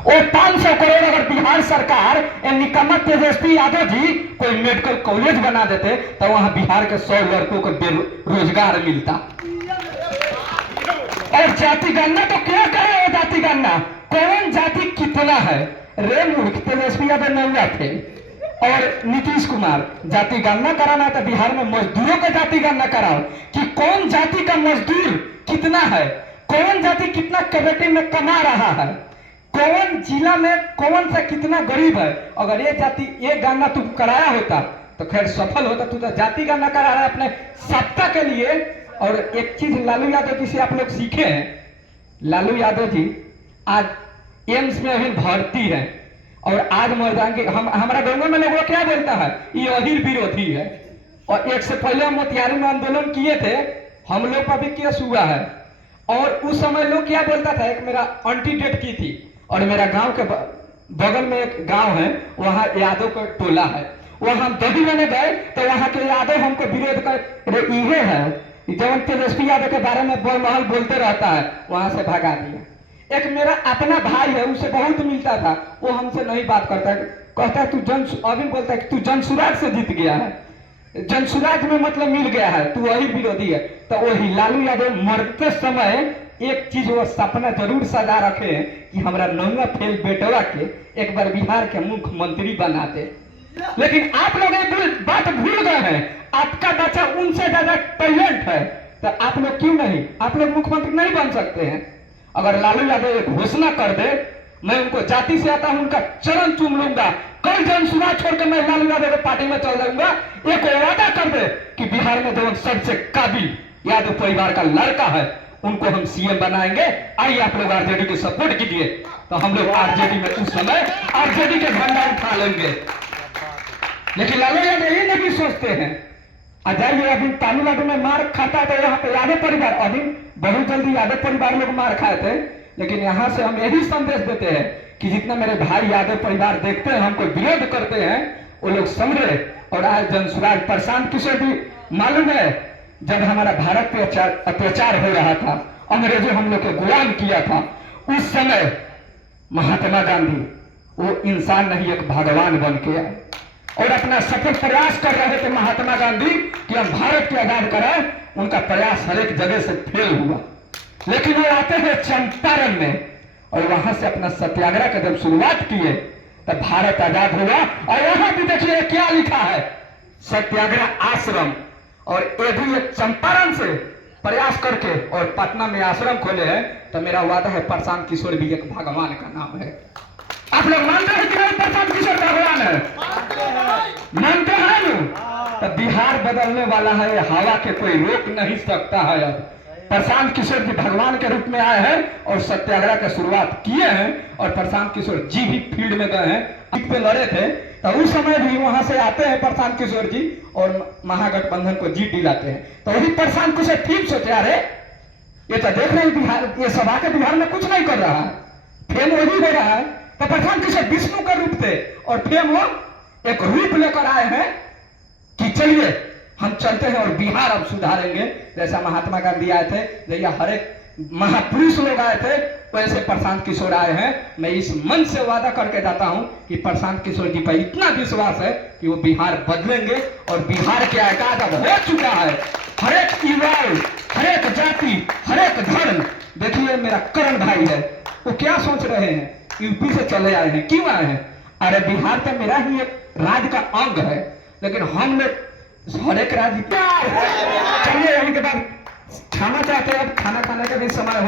वो 500 करोड़ अगर बिहार सरकार निकम्मा तेजस्वी यादव जी कोई मेडिकल कॉलेज बना देते तो वहां बिहार के 100 लड़कों को रोजगार मिलता। और जाति गणना तो क्या करे, जाति गणना कौन जाति कितना है? रे मूर्ख, तेजस्वी यादव नौया थे और नीतीश कुमार। जाति गणना कराना तो बिहार में मजदूरों का जाति गणना कराओ कि कौन जाति का मजदूर कितना है, कौन जाति कितना कैबिनेट में कमा रहा है, कौन जिला में कौन सा कितना गरीब है। अगर ये जाति ये गणना तुम कराया होता तो खैर सफल होता। तू तो जाति गणना करा रहा है अपने सत्ता के लिए। और एक चीज लालू यादव जी से आप लोग सीखे हैं, लालू यादव जी आज एम्स में अभी भर्ती है और आज मर्दांगी हमारा गांव में लोग क्या बोलता है, ये अहिर विरोधी है। और एक से पहले हम मोतिहारी में आंदोलन किए थे, हम लोग का भी केस हुआ है। और उस समय लोग क्या बोलता था, एक मेरा आंटी डेट की थी और मेरा गांव के बगल में एक गांव है, वहां यादव का टोला है, वहां हम दही लेने गए तो वहां के यादव हमको विरोध कर ये है जब तेजस्वी यादव के बारे में महल बोलते रहता है, वहां से भगा दिया। एक मेरा अपना भाई है, उससे बहुत मिलता था, वो हमसे नहीं बात करता है, कहता है तू अभी बोलता है कि तू जनसुराज से जीत गया है, जनसुराज में मतलब मिल गया है, तू वही विरोधी है। तो वही लालू यादव मरते समय एक चीज वो सपना जरूर सजा रखे हैं कि हमारा नौवा फेल बेटवा के एक बार बिहार के मुख्यमंत्री बना दे। लेकिन आप लोग एक बात भूल गए हैं, आपका बच्चा उनसे ज्यादा टैलेंट है, तो आप लोग क्यों नहीं, आप लोग मुख्यमंत्री नहीं बन सकते हैं? अगर लालू यादव एक घोषणा कर दे, मैं उनको जाति से आता हूं, उनका चरण चूम लूंगा, कल जनसुराज छोड़कर मैं लालू यादव की पार्टी में चल जाऊंगा। एक वादा कर दे कि बिहार में जो सबसे काबिल यादव परिवार का लड़का है उनको हम सीएम बनाएंगे। आइए आप लोग आरजेडी को सपोर्ट कीजिए, तो हम लोग आरजेडी में उस समय आरजेडी के झंडा उठा लेंगे। लेकिन लालू यादव ये नहीं सोचते हैं। जाइए अभी तमिलनाडु में मार खाता है तो यहाँ पे यादव परिवार, अभी बहुत जल्दी यादव परिवार लोग मार खाए थे। लेकिन यहाँ से हम यही संदेश देते हैं कि जितना मेरे भाई यादव परिवार देखते हैं हमको विरोध करते हैं, वो लोग समझे। और आज जनसुराज प्रशांत किशोर भी मालूम है, जब हमारा भारत पे अत्याचार हो रहा था, अंग्रेजों हम लोग को गुलाम किया था, उस समय महात्मा गांधी वो इंसान नहीं एक भगवान बन के आए और अपना सफल प्रयास कर रहे थे महात्मा गांधी कि हम भारत को आजाद कराएं। उनका प्रयास हर एक जगह से फेल हुआ, लेकिन वो आते हैं चंपारण में और वहां से अपना सत्याग्रह का जब शुरुआत किए तब भारत आजाद हुआ। और वहां भी देखिए क्या लिखा है, सत्याग्रह आश्रम। और ये भी एक चंपारण से प्रयास करके और पटना में आश्रम खोले हैं। तो मेरा वादा है प्रशांत किशोर भी एक भगवान का नाम है। आप लोग मानते हैं कि नहीं प्रशांत किशोर भगवान है? मानते हैं ना? तो बिहार बदलने वाला है, हवा के कोई रोक नहीं सकता है। अब प्रशांत किशोर जी भगवान के रूप में आए हैं और सत्याग्रह की शुरुआत किए हैं। और प्रशांत किशोर जी भी फील्ड में गए हैं, पे लड़े थे, तो उस समय भी वहां से आते हैं प्रशांत किशोर जी और महागठबंधन को जीत दिलाते हैं। तो वही प्रशांत किशोर ठीक सोचे, अरे ये तो देख रहे हैं बिहार, ये सभा के बिहार में कुछ नहीं कर रहा है, फेम वही हो रहा है। तो प्रशांत किशोर विष्णु का रूप थे और फेम वो एक रूप लेकर आए हैं कि चलिए हम चलते हैं और बिहार अब सुधारेंगे। जैसा महात्मा गांधी आए थे, जैसा हर एक महापुरुष लोग आए थे, वैसे प्रशांत किशोर आए हैं। मैं इस मन से वादा करके जाता हूं कि प्रशांत किशोर जी पर इतना विश्वास है कि वो बिहार बदलेंगे और बिहार के आगाज अब हो चुका है। हर एक युवा, हर एक जाति, हर एक धर्म, देखिए मेरा करण भाई है, वो क्या सोच रहे हैं, यूपी से चले आए हैं, क्यों आए हैं? अरे बिहार तो मेरा ही एक राज्य का अंग है, लेकिन हम लोग हर एक राज्य चलिए। यहीं के बाद खाना चाहते हैं, अब खाना खाने का भी समय